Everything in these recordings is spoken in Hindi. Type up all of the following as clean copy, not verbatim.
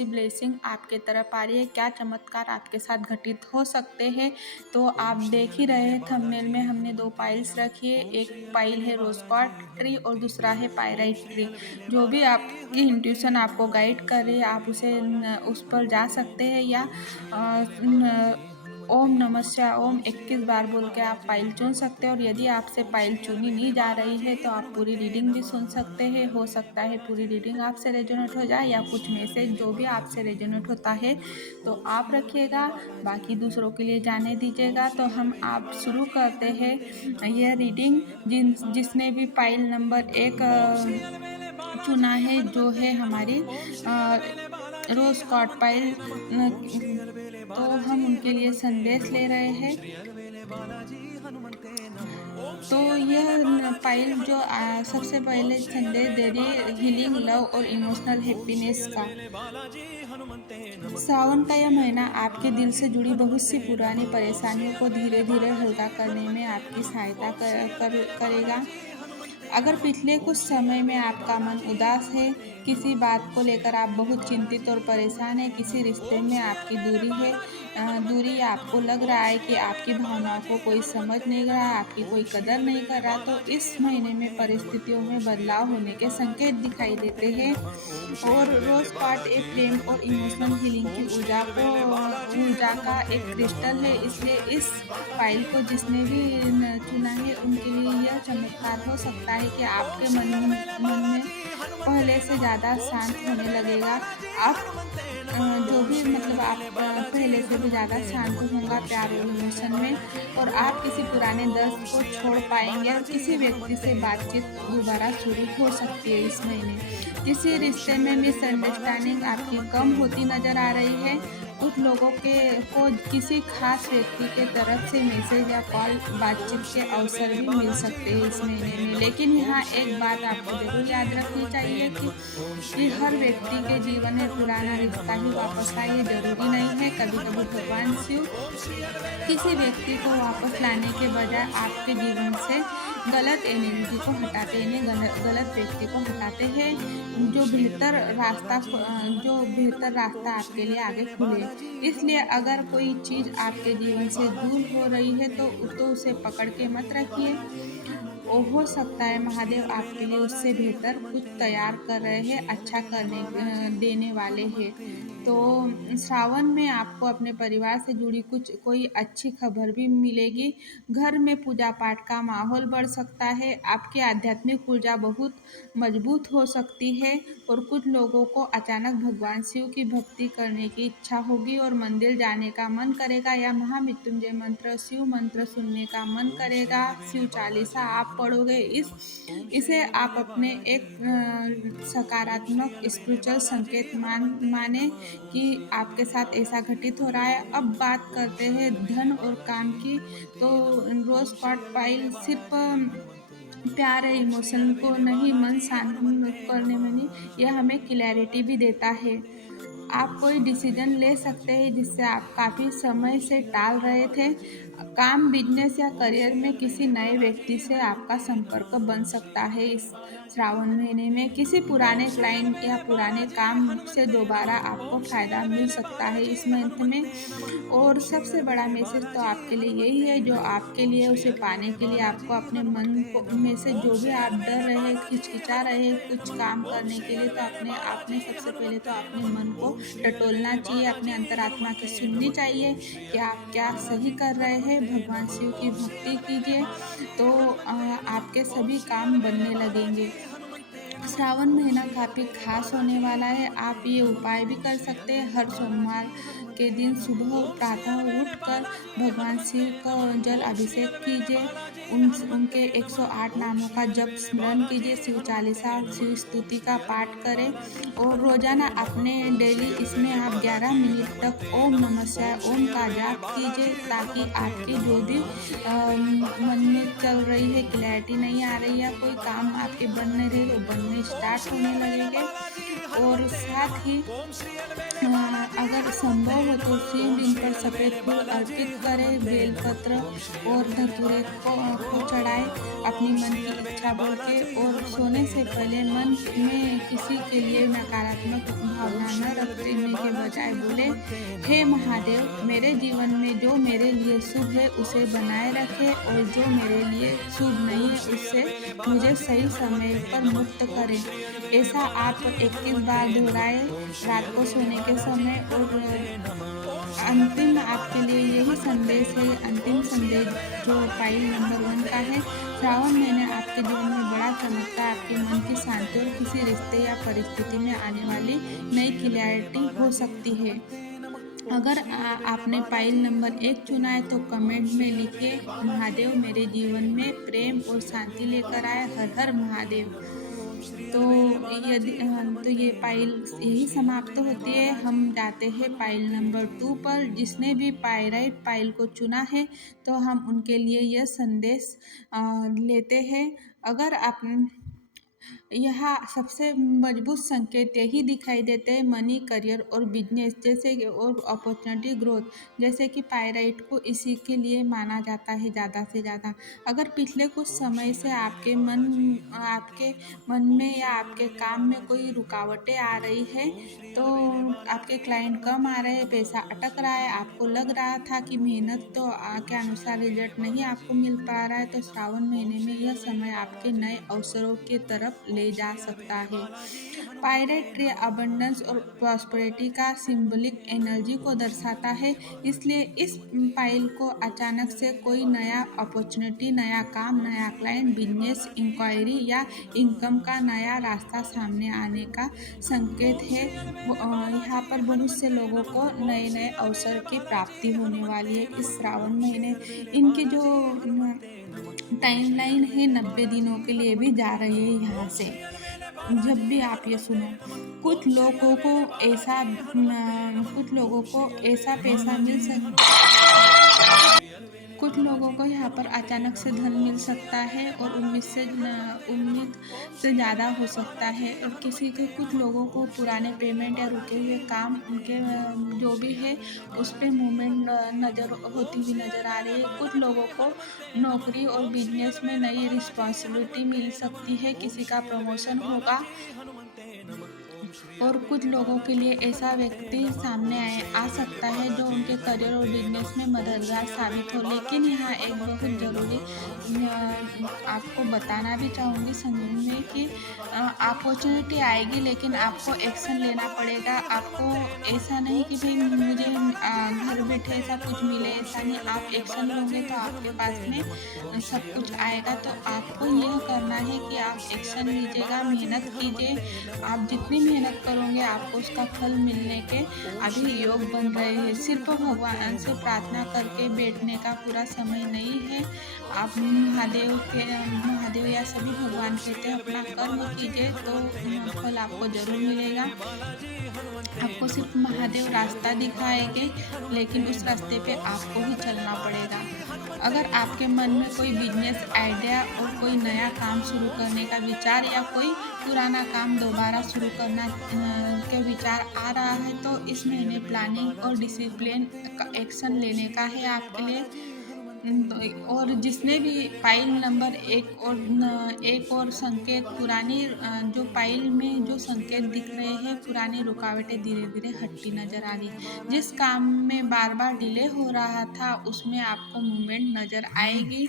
सी ब्लेसिंग आपके तरफ आ रही है, क्या चमत्कार आपके साथ घटित हो सकते हैं। तो आप देख ही रहे हैं थंबनेल में हमने 2 पाइल्स रखी है, एक पाइल है रोज़ क्वार्ट्ज ट्री और दूसरा है पाइराइट ट्री। जो भी आपकी इंट्यूशन आपको गाइड कर रही है आप उस पर जा सकते हैं या ओम नमः शिवाय ओम 21 बार बोल के आप पाइल चुन सकते हैं। और यदि आपसे पाइल चुनी नहीं जा रही है तो आप पूरी रीडिंग भी सुन सकते हैं। हो सकता है पूरी रीडिंग आपसे रेजोनेट हो जाए या कुछ मैसेज जो भी आपसे रेजोनेट होता है तो आप रखिएगा, बाकी दूसरों के लिए जाने दीजिएगा। तो हम आप शुरू करते हैं यह रीडिंग। जिसने भी पाइल नंबर 1 चुना है जो है हमारी रोज़ क्वार्ट्ज पाइल, तो हम उनके लिए संदेश ले रहे हैं। तो यह पाइल जो सबसे पहले संदेश दे रही है हीलिंग, लव और इमोशनल हैप्पीनेस का। सावन का यह महीना आपके दिल से जुड़ी बहुत सी पुरानी परेशानियों को धीरे धीरे हल्का करने में आपकी सहायता करेगा। अगर पिछले कुछ समय में आपका मन उदास है, किसी बात को लेकर आप बहुत चिंतित और परेशान हैं, किसी रिश्ते में आपकी दूरी आपको लग रहा है कि आपकी भावनाओं को कोई समझ नहीं रहा, आपकी कोई कदर नहीं कर रहा, तो इस महीने में परिस्थितियों में बदलाव होने के संकेत दिखाई देते हैं। और रोज़ क्वार्ट्ज एक प्रेम और इमोशनल हीलिंग की ऊर्जा का एक क्रिस्टल है, इसलिए इस फाइल को जिसने भी चुना है उनके लिए यह चमत्कार हो सकता है कि आपके मन में पहले से ज़्यादा शांत होने लगेगा। आप जो भी मतलब आप पहले से भी ज़्यादा शांत होगा प्यार और इमोशन में, और आप किसी पुराने दर्द को छोड़ पाएंगे और किसी व्यक्ति से बातचीत दोबारा शुरू हो सकती है इस महीने। किसी रिश्ते में मिसअंडरस्टैंडिंग आपकी कम होती नज़र आ रही है। कुछ लोगों को किसी खास व्यक्ति के तरफ से मैसेज या कॉल बातचीत के अवसर भी मिल सकते हैं इस महीने में। लेकिन यहाँ एक बात आपको जरूर याद रखनी चाहिए कि हर व्यक्ति के जीवन में पुराना रिश्ता ही वापस आए, ये जरूरी नहीं है। कभी कभी भगवान शिव किसी व्यक्ति को वापस लाने के बजाय आपके जीवन से गलत एनर्जी को हटाते हैं, गलत व्यक्ति को हटाते हैं, जो बेहतर रास्ता आपके लिए आगे खुले। इसलिए अगर कोई चीज़ आपके जीवन से दूर हो रही है तो उसे पकड़ के मत रखिए। हो सकता है महादेव आपके लिए उससे बेहतर कुछ तैयार कर रहे हैं, अच्छा देने वाले हैं। तो श्रावण में आपको अपने परिवार से जुड़ी कोई अच्छी खबर भी मिलेगी। घर में पूजा पाठ का माहौल बढ़ सकता है, आपकी आध्यात्मिक ऊर्जा बहुत मजबूत हो सकती है और कुछ लोगों को अचानक भगवान शिव की भक्ति करने की इच्छा होगी और मंदिर जाने का मन करेगा या महामृत्युंजय मंत्र, शिव मंत्र सुनने का मन करेगा। शिव चालीसा आप पढ़ोगे। इसे आप अपने एक सकारात्मक स्पिरिचुअल संकेत माने कि आपके साथ ऐसा घटित हो रहा है। अब बात करते हैं धन और काम की। तो रोज़ क्वार्ट्ज पाइल सिर्फ प्यार है इमोशन को नहीं, मन शांत करने में नहीं, यह हमें क्लैरिटी भी देता है। आप कोई डिसीजन ले सकते हैं जिससे आप काफ़ी समय से टाल रहे थे। काम, बिजनेस या करियर में किसी नए व्यक्ति से आपका संपर्क बन सकता है इस श्रावण महीने में। किसी पुराने क्लाइंट या पुराने काम से दोबारा आपको फ़ायदा मिल सकता है इस मंथ में। और सबसे बड़ा मैसेज तो आपके लिए यही है, जो आपके लिए उसे पाने के लिए आपको अपने में से जो भी आप डर रहे, हिचकिचा रहे कुछ काम करने के लिए, तो आपने सबसे पहले तो अपने मन को टटोलना चाहिए, अपने अंतरात्मा की सुननी चाहिए कि आप क्या सही कर रहे हैं। भगवान शिव की भक्ति कीजिए तो आपके सभी काम बनने लगेंगे। श्रावण महीना काफ़ी खास होने वाला है। आप ये उपाय भी कर सकते हैं। हर सोमवार के दिन सुबह प्रातः उठकर भगवान शिव को जल अभिषेक कीजिए, उनके 108 नामों का जप स्मरण कीजिए, शिव चालीसा शिव स्तुति का पाठ करें और रोजाना अपने डेली इसमें आप 11 मिनट तक ओम नमः शिवाय ओम का जाप कीजिए, ताकि आपकी जो भी मन में चल रही है, क्लैरिटी नहीं आ रही है, कोई काम आपके बन नहीं रहे तो बनने स्टार्ट होने लगेंगे। और साथ ही अगर संभव हो तो शिवलिंग पर सफ़ेद फूल अर्पित करें, बेलपत्र और धतूरे को चढ़ाए अपनी मन की इच्छा बोल के, और सोने से पहले मन में किसी के लिए नकारात्मक भावना न रखने के बजाय बोले, हे महादेव, मेरे जीवन में जो मेरे लिए शुभ है उसे बनाए रखे, और जो मेरे लिए शुभ नहीं है उससे मुझे सही समय पर मुक्त करें। ऐसा आप 21 बार दोहराएं रात को सोने के समय। और अंतिम आपके लिए यही संदेश है, अंतिम संदेश जो पाइल नंबर 1 का है। श्रावण महीने आपके जीवन में बड़ा चमकता है, आपके मन की शांति और किसी रिश्ते या परिस्थिति में आने वाली नई क्लैरिटी हो सकती है। अगर आपने पाइल नंबर 1 चुना है तो कमेंट में लिखिए, महादेव मेरे जीवन में प्रेम और शांति लेकर आए, हर हर महादेव। तो तो ये पाइल यही समाप्त होती है। हम जाते हैं पाइल नंबर 2 पर। जिसने भी पाइराइट पाइल को चुना है तो हम उनके लिए यह संदेश लेते हैं। अगर आप यहाँ सबसे मजबूत संकेत यही दिखाई देते हैं, मनी, करियर और बिजनेस जैसे कि, और अपॉर्चुनिटी ग्रोथ, जैसे कि पायराइट को इसी के लिए माना जाता है ज़्यादा से ज़्यादा। अगर पिछले कुछ समय से आपके मन में या आपके काम में कोई रुकावटें आ रही है, तो आपके क्लाइंट कम आ रहे हैं, पैसा अटक रहा है, आपको लग रहा था कि मेहनत के अनुसार रिजल्ट नहीं आपको मिल पा रहा है, तो श्रावण महीने में यह समय आपके नए अवसरों की तरफ ले जा सकता है। पायरेट ट्री अबंडेंस और प्रॉस्पेरिटी का सिंबलिक एनर्जी को दर्शाता है, इसलिए इस पाइल को अचानक से कोई नया अपॉर्चुनिटी, नया काम, नया क्लाइंट, बिजनेस इंक्वायरी या इनकम का नया रास्ता सामने आने का संकेत है। यहाँ पर बहुत से लोगों को नए नए अवसर की प्राप्ति होने वाली है इस श्रावण महीने। इनकी जो टाइमलाइन है 90 दिनों के लिए भी जा रही है यहाँ से। जब भी आप ये सुनो, कुछ लोगों को ऐसा पैसा मिल सकता, कुछ लोगों को यहाँ पर अचानक से धन मिल सकता है और उम्मीद से ज़्यादा हो सकता है। और कुछ लोगों को पुराने पेमेंट या रुके हुए काम, उनके जो भी है उस पर मूवमेंट होती हुई नज़र आ रही है। कुछ लोगों को नौकरी और बिजनेस में नई रिस्पॉन्सिबिलिटी मिल सकती है, किसी का प्रमोशन होगा। और कुछ लोगों के लिए ऐसा व्यक्ति सामने आ सकता है जो उनके करियर और बिजनेस में मददगार साबित हो। लेकिन यहाँ एक बहुत ज़रूरी आपको बताना भी चाहूँगी समझने कि अपॉर्चुनिटी आएगी, लेकिन आपको एक्शन लेना पड़ेगा। आपको ऐसा नहीं कि भाई मुझे घर बैठे ऐसा कुछ मिले, ऐसा नहीं। आप एक्शन लोगे तो आपके पास में सब कुछ आएगा। तो आपको यह करना है कि आप एक्शन लीजिएगा, मेहनत कीजिए। आप जितनी मेहनत करोगे आपको उसका फल मिलने के अभी योग बन रहे हैं। सिर्फ भगवान से प्रार्थना करके बैठने का पूरा समय नहीं है। आप महादेव या सभी भगवान कहते हैं अपना कर्म कीजिए तो फल आपको जरूर मिलेगा। आपको सिर्फ महादेव रास्ता दिखाएंगे, लेकिन उस रास्ते पे आपको ही चलना पड़ेगा। अगर आपके मन में कोई बिजनेस आइडिया और कोई नया काम शुरू करने का विचार या कोई पुराना काम दोबारा शुरू करना के विचार आ रहा है, तो इस महीने प्लानिंग और डिसिप्लिन का एक्शन लेने का है आपके लिए। और जिसने भी पाइल नंबर एक और संकेत पुरानी जो पाइल में जो संकेत दिख रहे हैं, पुरानी रुकावटें धीरे धीरे हटती नजर आ रही। जिस काम में बार बार डिले हो रहा था उसमें आपको मूवमेंट नजर आएगी।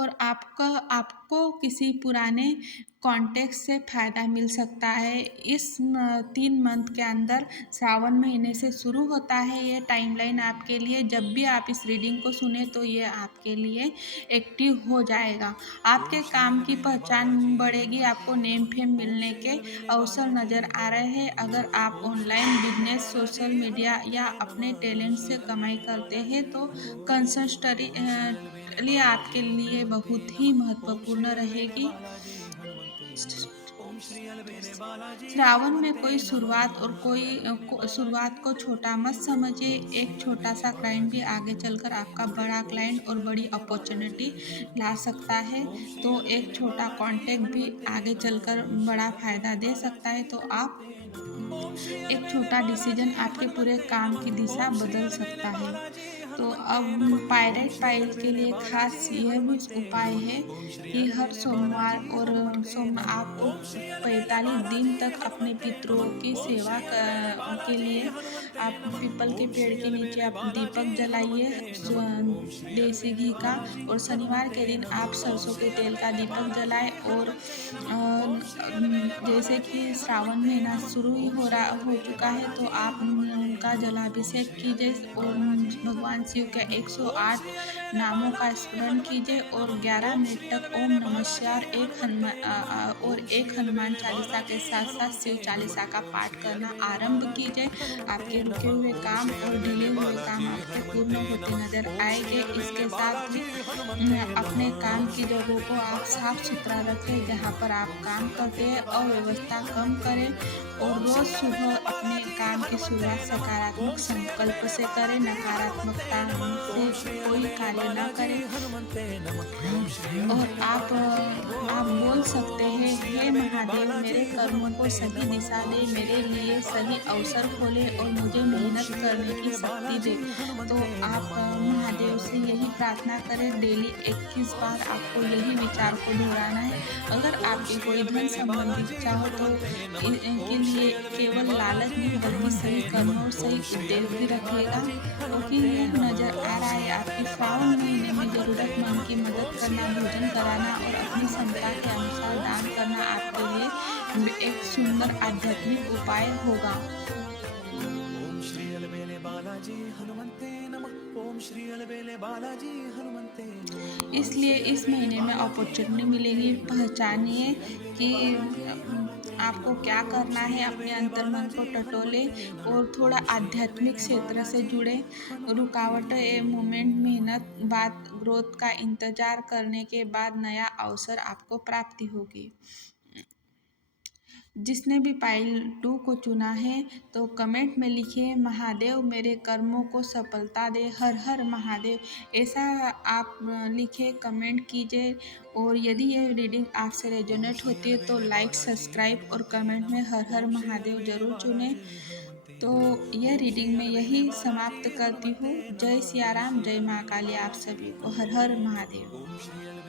और आपको किसी पुराने कॉन्टेक्ट से फ़ायदा मिल सकता है। इस 3 मंथ के अंदर श्रावण महीने से शुरू होता है ये टाइमलाइन आपके लिए। जब भी आप इस रीडिंग को सुने तो ये आपके लिए एक्टिव हो जाएगा। आपके काम की पहचान बढ़ेगी, आपको नेम फेम मिलने के अवसर नज़र आ रहे हैं। अगर आप ऑनलाइन बिजनेस, सोशल मीडिया या अपने टैलेंट से कमाई करते हैं तो कंसिस्टेंटली आपके लिए बहुत ही महत्वपूर्ण रहेगी। श्रावण में कोई शुरुआत को छोटा मत समझिए। एक छोटा सा क्लाइंट भी आगे चलकर आपका बड़ा क्लाइंट और बड़ी अपॉर्चुनिटी ला सकता है। तो एक छोटा कॉन्टेक्ट भी आगे चलकर बड़ा फायदा दे सकता है। तो आप एक छोटा डिसीजन आपके पूरे काम की दिशा बदल सकता है। तो अब पायरेट पाइल के लिए खास यह भी उपाय है कि हर सोमवार और सोम आप 45 दिन तक अपने पितरों की सेवा के लिए आप पीपल के पेड़ के नीचे आप दीपक जलाइए देसी घी का। और शनिवार के दिन आप सरसों के तेल का दीपक जलाएं। और जैसे कि श्रावण महीना शुरू ही हो चुका है, तो आप उनका जलाभिषेक कीजिए और भगवान शिव के 108 नामों का स्मरण कीजिए और 11 मिनट तक ओम नमः शिवाय और एक हनुमान चालीसा के साथ साथ शिव चालीसा का पाठ करना आरंभ कीजिए। आपके रुके हुए काम और ढीले हुए काम आपके पूर्ण होते नजर आएंगे। इसके साथ ही अपने काम की जगहों को आप साफ सुथरा रखें, जहाँ पर आप काम करते हैं अव्यवस्था कम करें। और रोज सुबह अपने काम की शुरुआत सकारात्मक संकल्प से करें, नकारात्मकता से कोई कार्य न करें। और आप बोल सकते हैं, हे महादेव मेरे कर्मों को सही दिशा दे, मेरे लिए सही अवसर खोले और मुझे मेहनत करने की शक्ति दे। तो आप महादेव से यही प्रार्थना करें। डेली 21 बार आपको यही विचार को दोहराना है। अगर आपकी कोई धन संबंधी इच्छा हो तो इनके लिए केवल लालच नहीं बल्कि सही कर्म और सही उद्देश्य भी रखेगा। क्योंकि ये नजर आ रहा है आपकी श्रावण महीने में जरूरतमंद की मदद करना, भोजन कराना और अपनी क्षमता के अनुसार दान करना आपके लिए एक सुंदर आध्यात्मिक उपाय होगा। ओम श्री अलबेले बालाजी हनुमंते नमः। ओम श्री अलबेले बालाजी हनुमंते नमः। इसलिए इस महीने में अपॉर्चुनिटी मिलेगी। पहचानिए कि आपको क्या करना है। अपने अंतर्मन को टटोले और थोड़ा आध्यात्मिक क्षेत्र से जुड़े। रुकावट ए मोमेंट मेहनत बाद ग्रोथ का इंतजार करने के बाद नया अवसर आपको प्राप्ति होगी। जिसने भी पाइल 2 को चुना है तो कमेंट में लिखिए, महादेव मेरे कर्मों को सफलता दे, हर हर महादेव। ऐसा आप लिखे, कमेंट कीजिए। और यदि यह रीडिंग आपसे रेजोनेट होती है तो लाइक, सब्सक्राइब और कमेंट में हर हर महादेव जरूर चुनें। तो यह रीडिंग मैं यही समाप्त करती हूँ। जय सिया राम, जय माँ काली। आप सभी को हर हर महादेव।